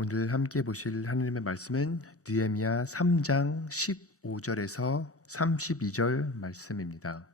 오늘 함께 보실 하나님의 말씀은 느헤미야 3장 15절에서 32절 말씀입니다.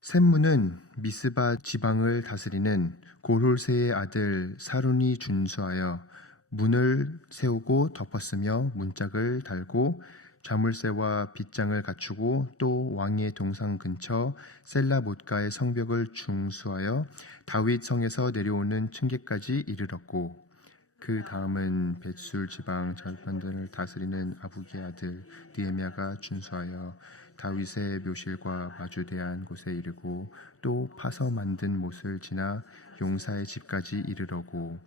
샘문은 미스바 지방을 다스리는 고롤세의 아들 사룬이 준수하여 문을 세우고 덮었으며 문짝을 달고 자물쇠와 빗장을 갖추고 또 왕의 동상 근처 셀라 못가의 성벽을 중수하여 다윗 성에서 내려오는 층계까지 이르렀고 그 다음은 벳술 지방 절반들을 다스리는 아부기의 아들 니에미아가 준수하여 다윗의 묘실과 마주대한 곳에 이르고 또 파서 만든 못을 지나 용사의 집까지 이르러고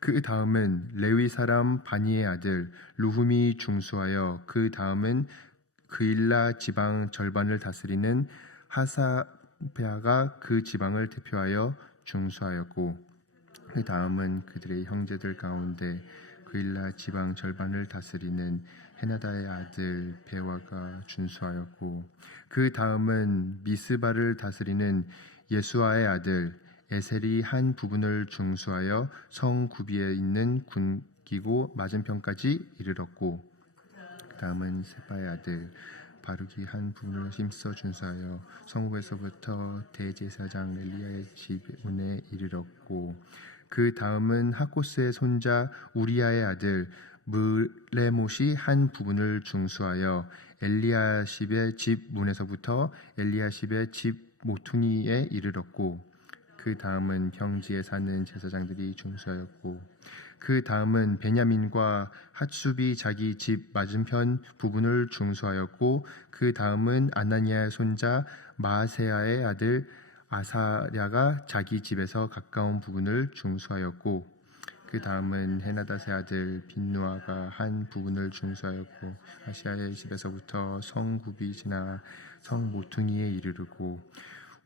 그 다음은 레위 사람 바니의 아들 루훔이 중수하여 그 다음은 그일라 지방 절반을 다스리는 하사베아가 그 지방을 대표하여 중수하였고 그 다음은 그들의 형제들 가운데 그일라 지방 절반을 다스리는 헤나다의 아들 베와가 준수하였고 그 다음은 미스바를 다스리는 예수아의 아들 에셀이 한 부분을 중수하여 성 구비에 있는 군기고 맞은편까지 이르렀고 그 다음은 세바의 아들 바룩이 한 부분을 힘써 준수하여 성읍에서부터 대제사장 엘리야의 집 문에 이르렀고 그 다음은 하코스의 손자 우리아의 아들 무레못이 한 부분을 중수하여 엘리야십의 집 문에서부터 엘리야십의 집 모퉁이에 이르렀고 그 다음은 평지에 사는 제사장들이 중수하였고 그 다음은 베냐민과 핫수비 자기 집 맞은편 부분을 중수하였고 그 다음은 아나니아의 손자 마세야의 아들 아사랴가 자기 집에서 가까운 부분을 중수하였고 그 다음은 헤나다의 아들 빈누아가 한 부분을 중수하였고 아시아의 집에서부터 성굽이 지나 성 모퉁이에 이르르고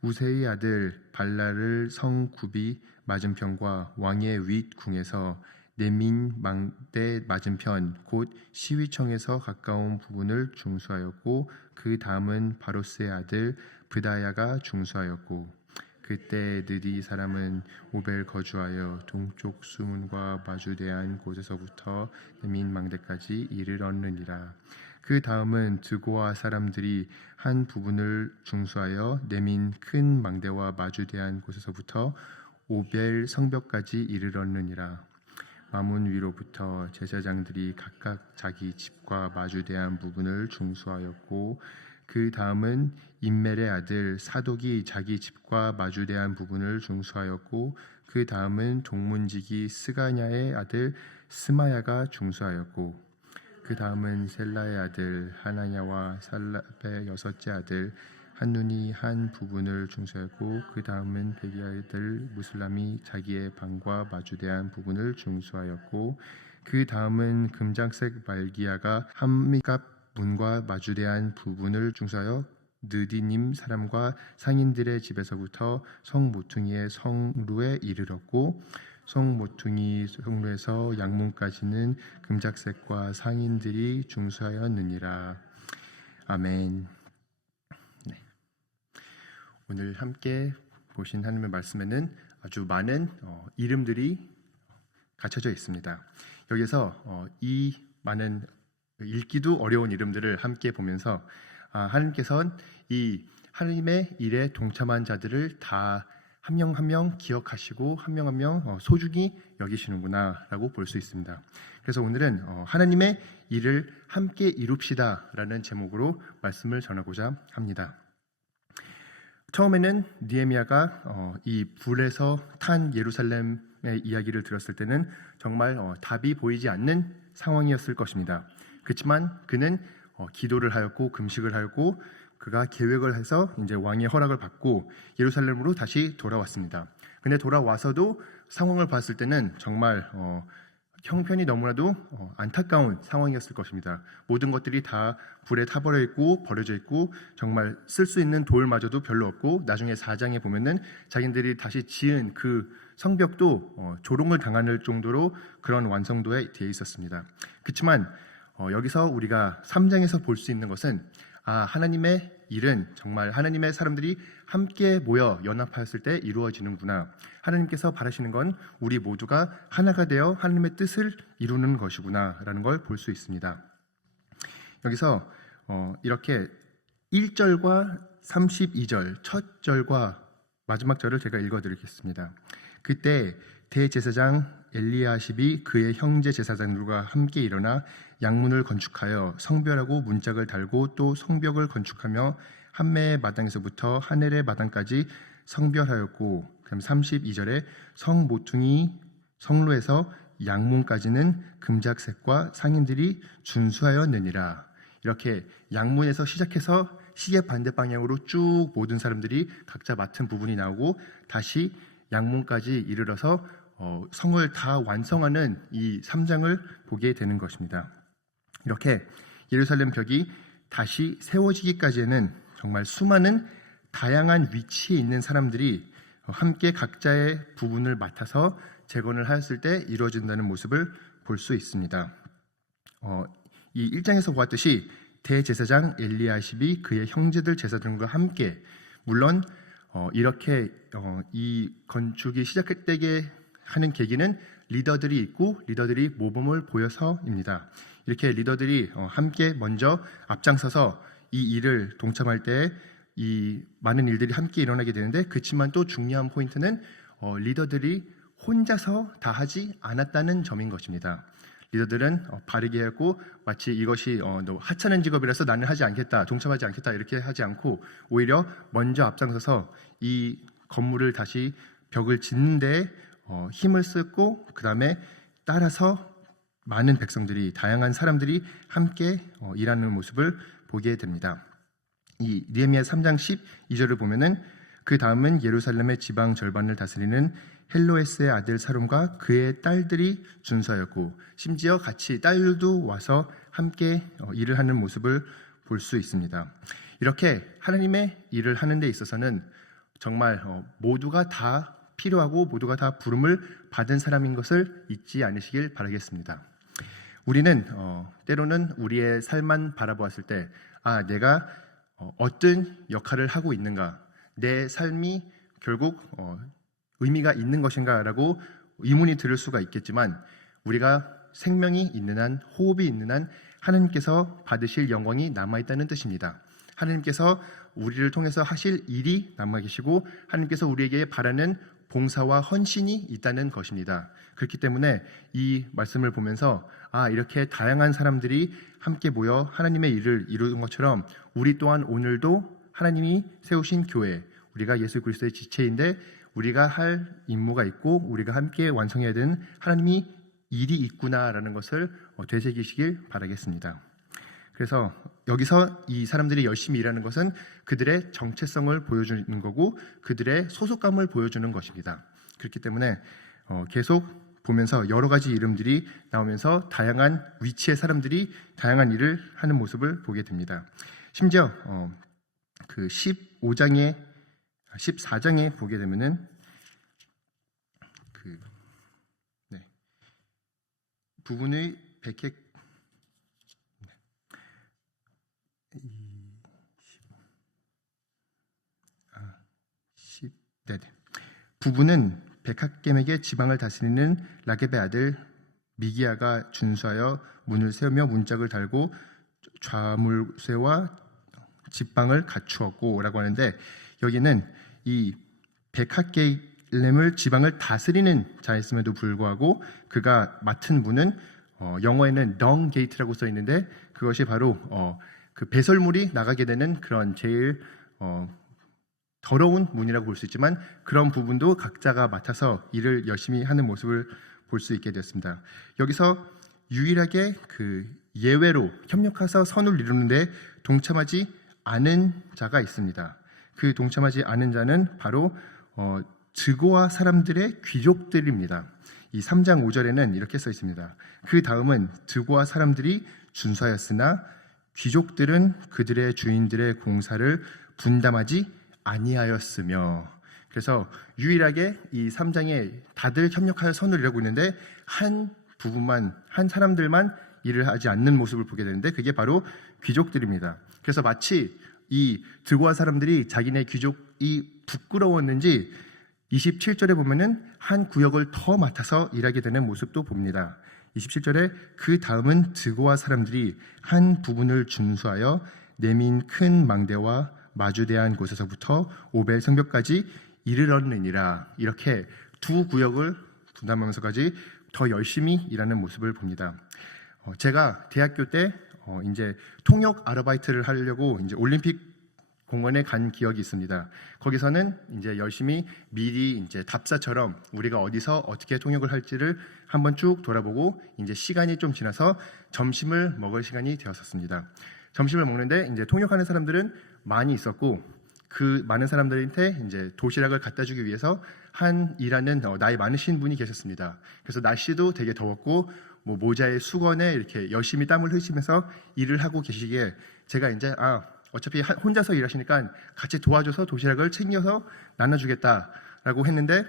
우세의 아들 발라를 성굽이 맞은편과 왕의 윗궁에서 내민 망대 맞은편 곧 시위청에서 가까운 부분을 중수하였고 그 다음은 바로스의 아들 브다야가 중수하였고 그때 느디 사람은 오벨 거주하여 동쪽 수문과 마주대한 곳에서부터 내민 망대까지 이르렀느니라. 그 다음은 드고아 사람들이 한 부분을 중수하여 내민 큰 망대와 마주대한 곳에서부터 오벨 성벽까지 이르렀느니라. 마문 위로부터 제사장들이 각각 자기 집과 마주대한 부분을 중수하였고 그 다음은 인멜의 아들 사독이 자기 집과 마주대한 부분을 중수하였고 그 다음은 동문지기 스가냐의 아들 스마야가 중수하였고 그 다음은 셀라의 아들 하나냐와 살랍의 여섯째 아들 한눈이 한 부분을 중수하였고 그 다음은 베기아의 아들 무슬람이 자기의 방과 마주대한 부분을 중수하였고 그 다음은 금장색 말기야가 한미갑 문과 마주대한 부분을 중수하여 느디님 사람과 상인들의 집에서부터 성 모퉁이의 성루에 이르렀고 성 모퉁이 성루에서 양문까지는 금작색과 상인들이 중수하였느니라. 아멘. 네. 오늘 함께 보신 하나님의 말씀에는 아주 많은 어, 이름들이 갖춰져 있습니다. 여기서 어, 이 많은 읽기도 어려운 이름들을 함께 보면서 아, 하나님께서는 이 하나님의 일에 동참한 자들을 다 한 명 한 명 기억하시고 한 명 한 명 소중히 여기시는구나라고 볼 수 있습니다. 그래서 오늘은 어, 하나님의 일을 함께 이룹시다라는 제목으로 말씀을 전하고자 합니다. 처음에는 니에미아가 어, 이 불에서 탄 예루살렘의 이야기를 들었을 때는 정말 어, 답이 보이지 않는 상황이었을 것입니다. 그렇지만 그는 어, 기도를 하였고 금식을 하였고 그가 계획을 해서 이제 왕의 허락을 받고 예루살렘으로 다시 돌아왔습니다. 근데 돌아와서도 상황을 봤을 때는 정말 어, 형편이 너무나도 어, 안타까운 상황이었을 것입니다. 모든 것들이 다 불에 타버려 있고 버려져 있고 정말 쓸 수 있는 돌마저도 별로 없고 나중에 사장에 보면은 자기들이 다시 지은 그 성벽도 어, 조롱을 당할 정도로 그런 완성도에 되어 있었습니다. 그렇지만 어, 여기서 우리가 3장에서 볼 수 있는 것은 아, 하나님의 일은 정말 하나님의 사람들이 함께 모여 연합하였을 때 이루어지는구나. 하나님께서 바라시는 건 우리 모두가 하나가 되어 하나님의 뜻을 이루는 것이구나라는 걸 볼 수 있습니다. 여기서 어, 이렇게 1절과 32절 첫 절과 마지막 절을 제가 읽어 드리겠습니다. 그때 대제사장 엘리야십이 그의 형제 제사장들과 함께 일어나 양문을 건축하여 성별하고 문짝을 달고 또 성벽을 건축하며 한매의 마당에서부터 하늘의 마당까지 성별하였고 그럼 32절에 성 모퉁이 성로에서 양문까지는 금작색과 상인들이 준수하였느니라. 이렇게 양문에서 시작해서 시계 반대 방향으로 쭉 모든 사람들이 각자 맡은 부분이 나오고 다시 양문까지 이르러서 어, 성을 다 완성하는 이 3장을 보게 되는 것입니다. 이렇게 예루살렘 벽이 다시 세워지기까지는 정말 수많은 다양한 위치에 있는 사람들이 함께 각자의 부분을 맡아서 재건을 하였을 때 이루어진다는 모습을 볼 수 있습니다. 어, 이 1장에서 보았듯이 대제사장 엘리야십이 그의 형제들 제사장과 함께 물론 어, 이렇게 어, 이 건축이 시작되게 하는 계기는 리더들이 있고 리더들이 모범을 보여서입니다. 이렇게 리더들이 어, 함께 먼저 앞장서서 이 일을 동참할 때 이 많은 일들이 함께 일어나게 되는데 그렇지만 또 중요한 포인트는 어, 리더들이 혼자서 다 하지 않았다는 점인 것입니다. 리더들은 어, 바르게 했고 마치 이것이 어, 너 하찮은 직업이라서 나는 하지 않겠다, 동참하지 않겠다 이렇게 하지 않고 오히려 먼저 앞장서서 이 건물을 다시 벽을 짓는데 어, 힘을 쓰고 그 다음에 따라서 많은 백성들이 다양한 사람들이 함께 어, 일하는 모습을 보게 됩니다. 이 니에미야 3장 12절을 보면은 그 다음은 예루살렘의 지방 절반을 다스리는 헬로에스의 아들 사롬과 그의 딸들이 준서였고 심지어 같이 딸들도 와서 함께 어, 일을 하는 모습을 볼 수 있습니다. 이렇게 하나님의 일을 하는 데 있어서는 정말 어, 모두가 다 필요하고 모두가 다 부름을 받은 사람인 것을 잊지 않으시길 바라겠습니다. 우리는 어, 때로는 우리의 삶만 바라보았을 때, 아, 내가 어, 어떤 역할을 하고 있는가, 내 삶이 결국 어, 의미가 있는 것인가라고 의문이 들을 수가 있겠지만, 우리가 생명이 있는 한, 호흡이 있는 한 하나님께서 받으실 영광이 남아 있다는 뜻입니다. 하나님께서 우리를 통해서 하실 일이 남아 계시고 하나님께서 우리에게 바라는 봉사와 헌신이 있다는 것입니다. 그렇기 때문에 이 말씀을 보면서 아 이렇게 다양한 사람들이 함께 모여 하나님의 일을 이루는 것처럼 우리 또한 오늘도 하나님이 세우신 교회 우리가 예수 그리스도의 지체인데 우리가 할 임무가 있고 우리가 함께 완성해야 되는 하나님이 일이 있구나라는 것을 어, 되새기시길 바라겠습니다. 그래서 여기서 이 사람들이 열심히 일하는 것은 그들의 정체성을 보여주는 거고 그들의 소속감을 보여주는 것입니다. 그렇기 때문에 어, 계속 보면서 여러 가지 이름들이 나오면서 다양한 위치의 사람들이 다양한 일을 하는 모습을 보게 됩니다. 심지어 어, 그 15장에 14장에 보게 되면은 그 네. 부분의 백획 아, 10, 네네. 부부는 백학겜에게 지방을 다스리는 라geb의 아들 미기야가 준수하여 문을 세우며 문짝을 달고 좌물쇠와 집방을 갖추었고라고 하는데 여기는 이 백학겜을 지방을 다스리는 자였음에도 불구하고 그가 맡은 문은 어, 영어에는 덩 게이트라고 써 있는데 그것이 바로 어, 그 배설물이 나가게 되는 그런 제일 어, 더러운 문이라고 볼 수 있지만 그런 부분도 각자가 맡아서 일을 열심히 하는 모습을 볼 수 있게 되었습니다. 여기서 유일하게 그 예외로 협력해서 선을 이루는데 동참하지 않은 자가 있습니다. 그 동참하지 않은 자는 바로 어, 드고아 사람들의 귀족들입니다. 이 3장 5절에는 이렇게 써 있습니다. 그 다음은 드고아 사람들이 준수하였으나 귀족들은 그들의 주인들의 공사를 분담하지 아니하였으며 그래서 유일하게 이 3장에 다들 협력하여 선을 이루고 있는데 한 부분만 한 사람들만 일을 하지 않는 모습을 보게 되는데 그게 바로 귀족들입니다. 그래서 마치 이 드고아 사람들이 자기네 귀족이 부끄러웠는지 27절에 보면은 한 구역을 더 맡아서 일하게 되는 모습도 봅니다. 27절에 그 다음은 드고아 사람들이 한 부분을 준수하여 내민 큰 망대와 마주대한 곳에서부터 오벨 성벽까지 이르렀느니라 이렇게 두 구역을 분담하면서까지 더 열심히 일하는 모습을 봅니다. 어, 제가 대학교 때 어, 이제 통역 아르바이트를 하려고 이제 올림픽 공원에 간 기억이 있습니다. 거기서는 이제 열심히 미리 이제 답사처럼 우리가 어디서 어떻게 통역을 할지를 한번 쭉 돌아보고 이제 시간이 좀 지나서 점심을 먹을 시간이 되었었습니다. 점심을 먹는데 이제 통역하는 사람들은 많이 있었고 그 많은 사람들한테 이제 도시락을 갖다 주기 위해서 한 일하는 어, 나이 많으신 분이 계셨습니다. 그래서 날씨도 되게 더웠고 뭐 모자에 수건에 이렇게 열심히 땀을 흘리면서 일을 하고 계시기에 제가 이제 아 어차피 하- 혼자서 일하시니까 같이 도와줘서 도시락을 챙겨서 나눠주겠다라고 했는데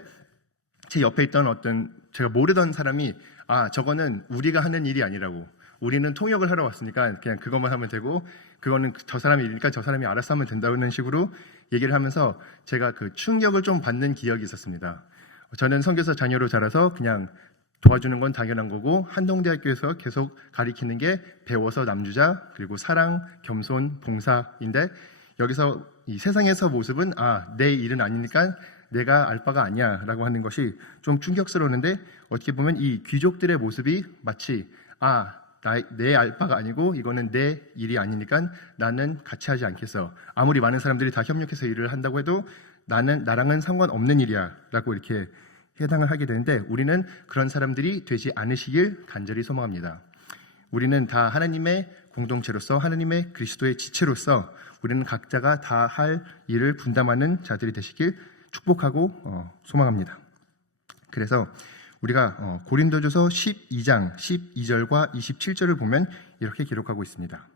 제 옆에 있던 어떤 제가 모르던 사람이 아 저거는 우리가 하는 일이 아니라고 우리는 통역을 하러 왔으니까 그냥 그것만 하면 되고 그거는 저 사람이 일이니까 저 사람이 알아서 하면 된다는 식으로 얘기를 하면서 제가 그 충격을 좀 받는 기억이 있었습니다. 저는 선교사 자녀로 자라서 그냥 도와주는 건 당연한 거고 한동대학교에서 계속 가리키는 게 배워서 남주자 그리고 사랑, 겸손, 봉사인데 여기서 이 세상에서 모습은 아 내 일은 아니니까 내가 알 바가 아니야라고 하는 것이 좀 충격스러웠는데 어떻게 보면 이 귀족들의 모습이 마치 아 내 알 바가 아니고 이거는 내 일이 아니니까 나는 같이 하지 않겠어 아무리 많은 사람들이 다 협력해서 일을 한다고 해도 나는 나랑은 상관없는 일이야라고 이렇게 해당을 하게 되는데 우리는 그런 사람들이 되지 않으시길 간절히 소망합니다. 우리는 다 하나님의 공동체로서 하나님의 그리스도의 지체로서 우리는 각자가 다 할 일을 분담하는 자들이 되시길 축복하고 어, 소망합니다. 그래서 우리가 어, 고린도전서 12장 12절과 27절을 보면 이렇게 기록하고 있습니다.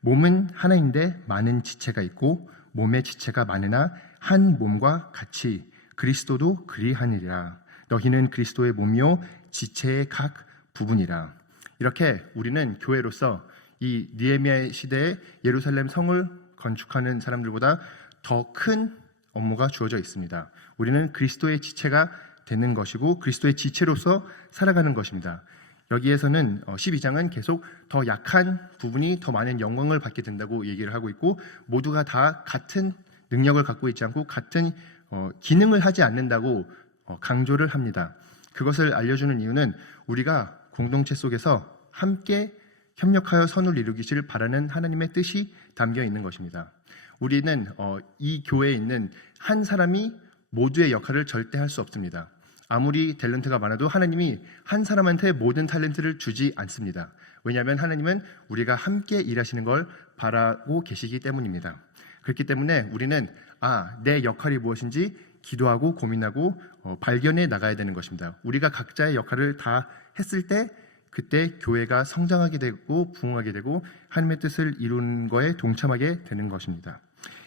몸은 하나인데 많은 지체가 있고 몸의 지체가 많으나 한 몸과 같이 그리스도도 그리하니라. 너희는 그리스도의 몸이요 지체의 각 부분이라. 이렇게 우리는 교회로서 이 니에미아 시대에 예루살렘 성을 건축하는 사람들보다 더 큰 업무가 주어져 있습니다. 우리는 그리스도의 지체가 되는 것이고 그리스도의 지체로서 살아가는 것입니다. 여기에서는 12장은 계속 더 약한 부분이 더 많은 영광을 받게 된다고 얘기를 하고 있고 모두가 다 같은 능력을 갖고 있지 않고 같은 어, 기능을 하지 않는다고 어, 강조를 합니다. 그것을 알려주는 이유는 우리가 공동체 속에서 함께 협력하여 선을 이루기를 바라는 하나님의 뜻이 담겨 있는 것입니다. 우리는 어, 이 교회에 있는 한 사람이 모두의 역할을 절대 할 수 없습니다. 아무리 탤런트가 많아도 하나님이 한 사람한테 모든 탤런트를 주지 않습니다. 왜냐하면 하나님은 우리가 함께 일하시는 걸 바라고 계시기 때문입니다. 그렇기 때문에 우리는 아, 내 역할이 무엇인지 기도하고 고민하고 어, 발견해 나가야 되는 것입니다. 우리가 각자의 역할을 다 했을 때 그때 교회가 성장하게 되고 부흥하게 되고 하나님의 뜻을 이루는 거에 동참하게 되는 것입니다.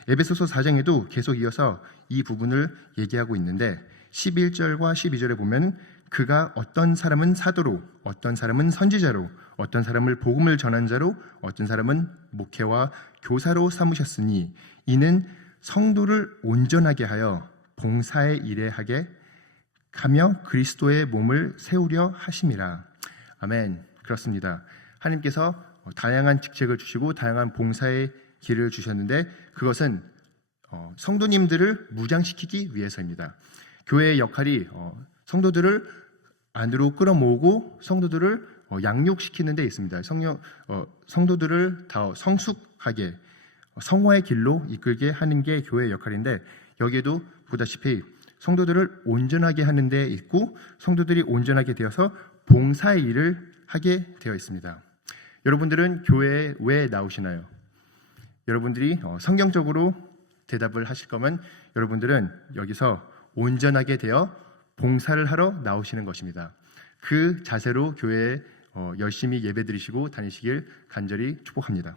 에베소서 4장에도 계속 이어서 이 부분을 얘기하고 있는데 11절과 12절에 보면 그가 어떤 사람은 사도로 어떤 사람은 선지자로 어떤 사람을 복음을 전한 자로 어떤 사람은 목회와 교사로 삼으셨으니 이는 성도를 온전하게 하여 봉사의 일에 하게 하며 그리스도의 몸을 세우려 하심이라. 아멘. 그렇습니다. 하나님께서 다양한 직책을 주시고 다양한 봉사의 길을 주셨는데 그것은 어, 성도님들을 무장시키기 위해서입니다. 교회의 역할이 어, 성도들을 안으로 끌어모으고 성도들을 어, 양육시키는 데 있습니다. 성령, 성도들을 더 성숙하게 성화의 길로 이끌게 하는 게 교회의 역할인데 여기에도 보다시피 성도들을 온전하게 하는 데 있고 성도들이 온전하게 되어서 봉사의 일을 하게 되어 있습니다. 여러분들은 교회에 왜 나오시나요? 여러분들이 어, 성경적으로 대답을 하실 거면 여러분들은 여기서 온전하게 되어 봉사를 하러 나오시는 것입니다. 그 자세로 교회에 어, 열심히 예배 드리시고 다니시길 간절히 축복합니다.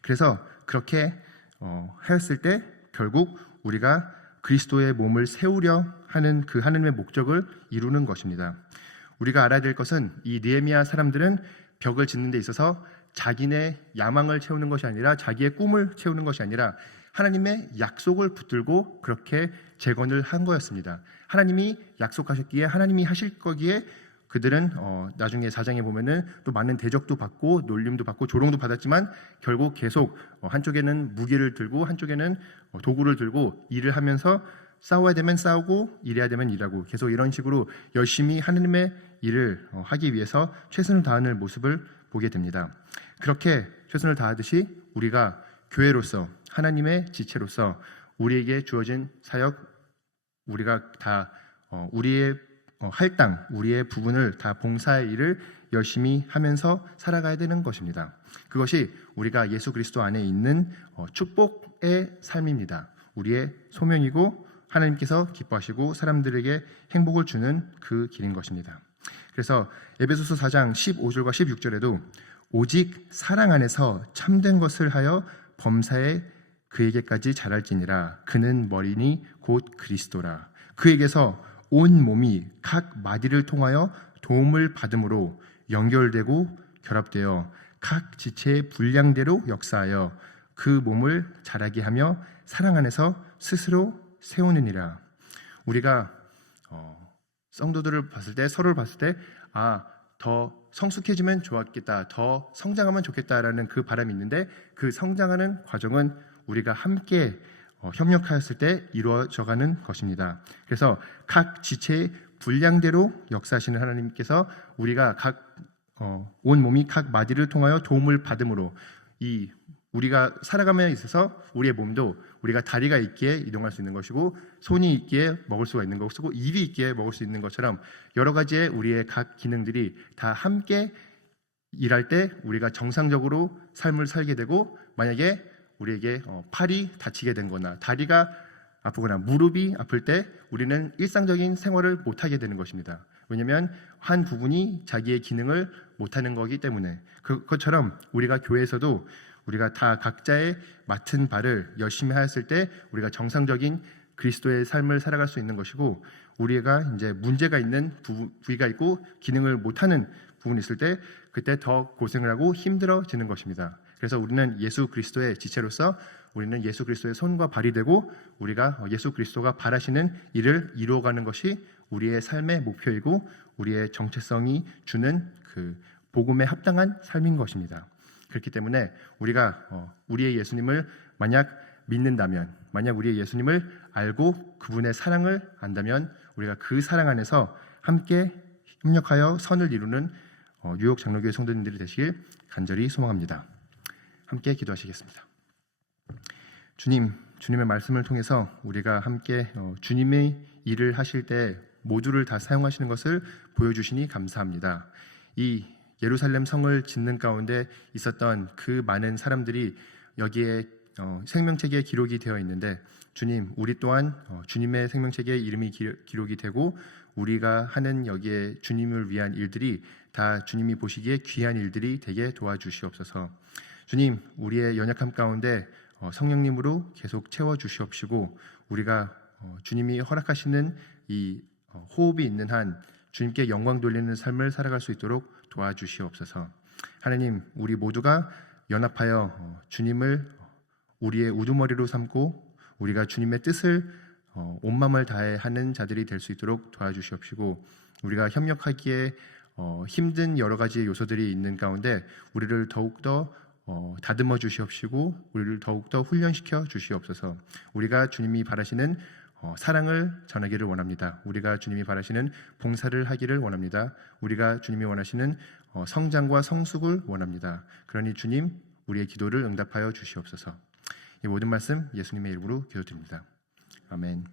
그래서 그렇게 어, 하였을 때 결국 우리가 그리스도의 몸을 세우려 하는 그 하나님의 목적을 이루는 것입니다. 우리가 알아야 될 것은 이 느헤미야 사람들은 벽을 짓는 데 있어서 자기네 야망을 채우는 것이 아니라 자기의 꿈을 채우는 것이 아니라 하나님의 약속을 붙들고 그렇게 재건을 한 거였습니다. 하나님이 약속하셨기에 하나님이 하실 거기에 그들은 어, 나중에 사장에 보면은 또 많은 대적도 받고 놀림도 받고 조롱도 받았지만 결국 계속 어, 한쪽에는 무기를 들고 한쪽에는 어, 도구를 들고 일을 하면서 싸워야 되면 싸우고 일해야 되면 일하고 계속 이런 식으로 열심히 하나님의 일을 어, 하기 위해서 최선을 다하는 모습을 보게 됩니다. 그렇게 최선을 다하듯이 우리가 교회로서 하나님의 지체로서 우리에게 주어진 사역 우리가 다 어, 우리의 어, 할당, 우리의 부분을 다 봉사의 일을 열심히 하면서 살아가야 되는 것입니다. 그것이 우리가 예수 그리스도 안에 있는 어, 축복의 삶입니다. 우리의 소명이고 하나님께서 기뻐하시고 사람들에게 행복을 주는 그 길인 것입니다. 그래서 에베소서 4장 15절과 16절에도 오직 사랑 안에서 참된 것을 하여 범사에 그에게까지 자랄지니라. 그는 머리니 곧 그리스도라. 그에게서 온 몸이 각 마디를 통하여 도움을 받음으로 연결되고 결합되어 각 지체의 분량대로 역사하여 그 몸을 자라게 하며 사랑 안에서 스스로 세우느니라. 우리가 어, 성도들을 봤을 때 서로를 봤을 때아더 성숙해지면 좋았겠다 더 성장하면 좋겠다라는 그 바람이 있는데 그 성장하는 과정은 우리가 함께 어, 협력하였을 때 이루어져가는 것입니다. 그래서 각 지체의 분량대로 역사하시는 하나님께서 우리가 각 어, 온 몸이 각 마디를 통하여 도움을 받음으로 이 우리가 살아감에 있어서 우리의 몸도 우리가 다리가 있기에 이동할 수 있는 것이고 손이 있기에 먹을 수가 있는 것이고 입이 있기에 먹을 수 있는 것처럼 여러 가지의 우리의 각 기능들이 다 함께 일할 때 우리가 정상적으로 삶을 살게 되고 만약에 우리에게 어, 팔이 다치게 된 거나 다리가 아프거나 무릎이 아플 때 우리는 일상적인 생활을 못하게 되는 것입니다. 왜냐하면 한 부분이 자기의 기능을 못하는 거기 때문에 그것처럼 우리가 교회에서도 우리가 다 각자의 맡은 바를 열심히 하였을 때 우리가 정상적인 그리스도의 삶을 살아갈 수 있는 것이고 우리가 이제 문제가 있는 부위가 있고 기능을 못하는 부분이 있을 때 그때 더 고생을 하고 힘들어지는 것입니다. 그래서 우리는 예수 그리스도의 지체로서 우리는 예수 그리스도의 손과 발이 되고 우리가 예수 그리스도가 바라시는 일을 이루어가는 것이 우리의 삶의 목표이고 우리의 정체성이 주는 그 복음에 합당한 삶인 것입니다. 그렇기 때문에 우리가 어, 우리의 예수님을 만약 믿는다면, 만약 우리의 예수님을 알고 그분의 사랑을 안다면 우리가 그 사랑 안에서 함께 협력하여 선을 이루는 어, 뉴욕 장로교회 성도님들이 되시길 간절히 소망합니다. 함께 기도하시겠습니다. 주님, 주님의 말씀을 통해서 우리가 함께 어, 주님의 일을 하실 때 모두를 다 사용하시는 것을 보여주시니 감사합니다. 이 예루살렘 성을 짓는 가운데 있었던 그 많은 사람들이 여기에 어, 생명책에 기록이 되어 있는데 주님, 우리 또한 어, 주님의 생명책에 이름이 기록이 되고 우리가 하는 여기에 주님을 위한 일들이 다 주님이 보시기에 귀한 일들이 되게 도와주시옵소서. 주님, 우리의 연약함 가운데 어, 성령님으로 계속 채워 주시옵시고 우리가 어, 주님이 허락하시는 이 어, 호흡이 있는 한 주님께 영광 돌리는 삶을 살아갈 수 있도록 도와주시옵소서. 하나님, 우리 모두가 연합하여 주님을 우리의 우두머리로 삼고 우리가 주님의 뜻을 온 마음을 다해 하는 자들이 될 수 있도록 도와주시옵시고 우리가 협력하기에 힘든 여러 가지 요소들이 있는 가운데 우리를 더욱더 어, 다듬어 주시옵시고 우리를 더욱더 훈련시켜 주시옵소서. 우리가 주님이 바라시는 어, 사랑을 전하기를 원합니다. 우리가 주님이 바라시는 봉사를 하기를 원합니다. 우리가 주님이 원하시는 어, 성장과 성숙을 원합니다. 그러니 주님 우리의 기도를 응답하여 주시옵소서. 이 모든 말씀 예수님의 이름으로 기도드립니다. 아멘.